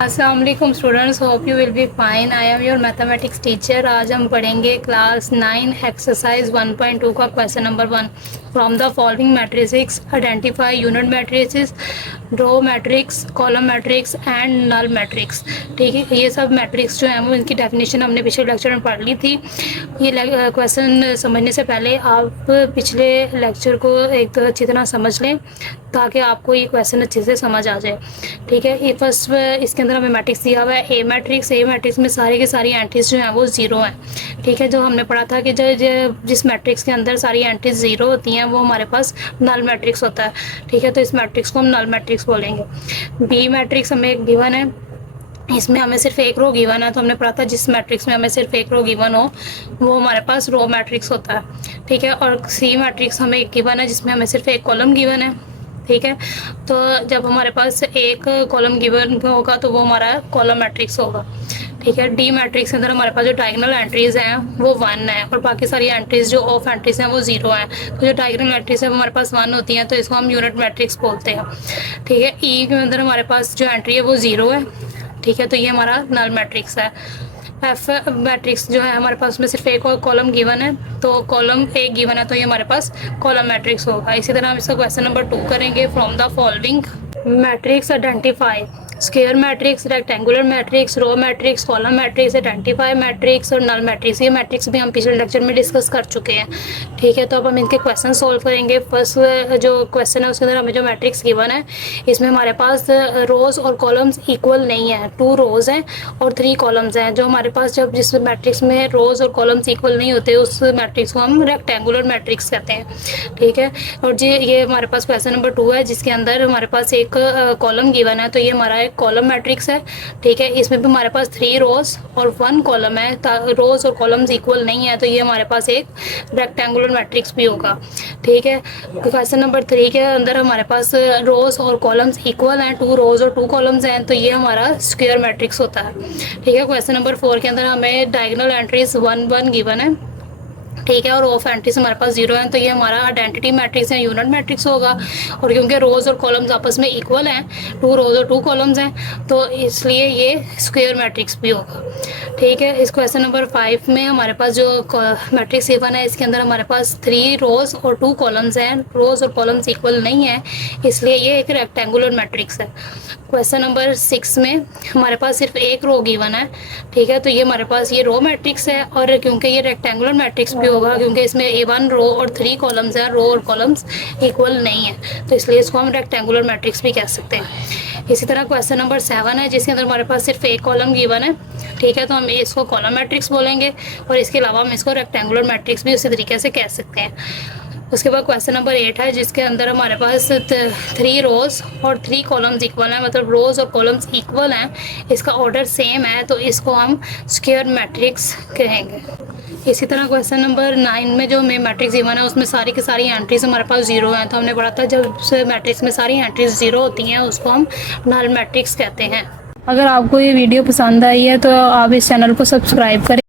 अस्सलाम वालेकुम students, hope you will be fine. I am your mathematics teacher. आज हम पढ़ेंगे क्लास 9 एक्सरसाइज 1.2 का question number 1। From the following matrices identify unit matrices, row matrix, column matrix and null matrix. ठीक है, ये सब मैट्रिक्स जो है वो इनकी डेफिनेशन हमने पिछले लेक्चर में पढ़ ली थी। ये क्वेश्चन समझने से पहले आप पिछले लेक्चर को एक तो अच्छी तरह समझ लें ताकि आपको ये क्वेश्चन अच्छे से समझ आ जाए। ठीक है, ये फर्स्ट इसके अंदर हमें मैट्रिक्स दिया हुआ है ए मैट्रिक्स। ए मैट्रिक्स में सारी की सारी एंट्रीज जो हैं वो ज़ीरो हैं। ठीक है, जो हमने पढ़ा था कि जिस मैट्रिक्स के अंदर सारी एंट्रीज ज़ीरो होती हैं वो हमारे पास नल मैट्रिक्स होता है। ठीक है, तो इस मैट्रिक्स को हम नल मैट्रिक्स बोलेंगे। बी मैट्रिक्स हमें एक गिवन है, इसमें हमें सिर्फ एक रो गिवन है, तो हमने पढ़ा था जिस मैट्रिक्स में हमें सिर्फ एक रो गिवन हो वो हमारे पास रो मैट्रिक्स होता है। ठीक है, और सी मैट्रिक्स हमें एक गिवन है जिसमें हमें सिर्फ एक कॉलम गिवन है। ठीक है, तो जब हमारे पास एक कॉलम गिवन होगा तो वो हमारा कॉलम मैट्रिक्स होगा। ठीक है, डी मैट्रिक्स के अंदर हमारे पास जो डायगोनल एंट्रीज हैं वो 1 है और बाकी सारी एंट्रीज जो ऑफ एंट्रीज हैं वो 0 हैं। तो जो डायगोनल एंट्रीज है वो हमारे पास 1 होती हैं, तो इसको हम यूनिट मैट्रिक्स बोलते हैं। ठीक है, ई के अंदर हमारे पास जो एंट्री है वो 0 है। ठीक है, तो ये हमारा नल मैट्रिक्स है। एफ मैट्रिक्स जो है हमारे पास में सिर्फ एक और कॉलम गिवन है, तो कॉलम एक गिवन है तो ये हमारे पास कॉलम मैट्रिक्स होगा। इसी तरह हम इसका क्वेश्चन नंबर 2 करेंगे। From the following matrix identify square matrix, rectangular matrix, row matrix, column matrix, identify matrix और नल मैट्रिक्स। ये मैट्रिक्स भी हम पिछले लेक्चर में डिस्कस कर चुके हैं। ठीक है, तो अब हम इनके क्वेश्चन सोल्व करेंगे। फर्स्ट जो क्वेश्चन है उसके अंदर हमें जो मैट्रिक्स गिवन है इसमें हमारे पास रोज़ और कॉलम्स इक्वल नहीं है। 2 रोज़ हैं और 3 कॉलम्स हैं। जो हमारे पास जब जिस मैट्रिक्स में रोज़ और कॉलम्स इक्वल नहीं होते उस मैट्रिक्स को हम रेक्टेंगुलर मैट्रिक्स कहते हैं। ठीक है, और जी ये हमारे पास क्वेश्चन नंबर 2 है जिसके अंदर हमारे पास एक कॉलम गिवन है, तो ये हमारा कॉलम मैट्रिक्स है। ठीक है, इसमें भी हमारे पास 3 रोज और 1 कॉलम है। रोज और कॉलम्स इक्वल नहीं है तो ये हमारे पास एक रेक्टेंगुलर मैट्रिक्स भी होगा। ठीक है, क्वेश्चन नंबर 3 के अंदर हमारे पास रोज और कॉलम्स इक्वल हैं, 2 रोज और 2 कॉलम्स हैं, तो ये हमारा स्क्वायर मैट्रिक्स होता है। ठीक है, क्वेश्चन नंबर 4 के अंदर हमें डायगोनल एंट्रीज 1 1 गिवन है। ठीक है, और ऑफ एंट्रीज हमारे पास 0 है, तो ये हमारा आइडेंटिटी मैट्रिक्स है, यूनिट मैट्रिक्स होगा। और क्योंकि रोज और कॉलम्स आपस में इक्वल हैं, 2 रोज और 2 कॉलम्स हैं, तो इसलिए ये स्क्वायर मैट्रिक्स भी होगा। ठीक है, इस क्वेश्चन नंबर 5 में हमारे पास जो मैट्रिक्स गिवन है इसके अंदर हमारे पास 3 रोज और 2 कॉलम्स हैं। रोज और कॉलम्स इक्वल नहीं है इसलिए ये एक रेक्टेंगुलर मैट्रिक्स है। क्वेश्चन नंबर 6 में हमारे पास सिर्फ एक रो गिवन है। ठीक है, तो ये हमारे पास ये रो मैट्रिक्स है और क्योंकि ये रेक्टेंगुलर मैट्रिक्स भी होगा क्योंकि इसमें 1 रो और 3 कॉलम्स हैं, रो और कॉलम्स इक्वल नहीं है, तो इसलिए इसको हम रेक्टेंगुलर मैट्रिक्स भी कह सकते हैं। इसी तरह क्वेश्चन नंबर 7 है जिसके अंदर हमारे पास सिर्फ एक कॉलम गिवन है। ठीक है, तो हम इसको कॉलम मैट्रिक्स बोलेंगे और इसके अलावा हम इसको रेक्टेंगुलर मैट्रिक्स भी उसी तरीके से कह सकते हैं। उसके बाद क्वेश्चन नंबर 8 है जिसके अंदर हमारे पास 3 रोज और 3 कॉलम्स इक्वल हैं, मतलब रोज और कॉलम्स इक्वल हैं, इसका ऑर्डर सेम है, तो इसको हम स्क्वायर मैट्रिक्स कहेंगे। इसी तरह क्वेश्चन नंबर 9 में जो हमें मैट्रिक्स गिवन है उसमें सारी की सारी एंट्रीज हमारे पास 0 हैं, तो हमने पढ़ा था जब मैट्रिक्स में सारी एंट्रीज 0 होती हैं उसको हम नल मैट्रिक्स कहते हैं। अगर आपको ये वीडियो पसंद आई है तो आप इस चैनल को सब्सक्राइब करें।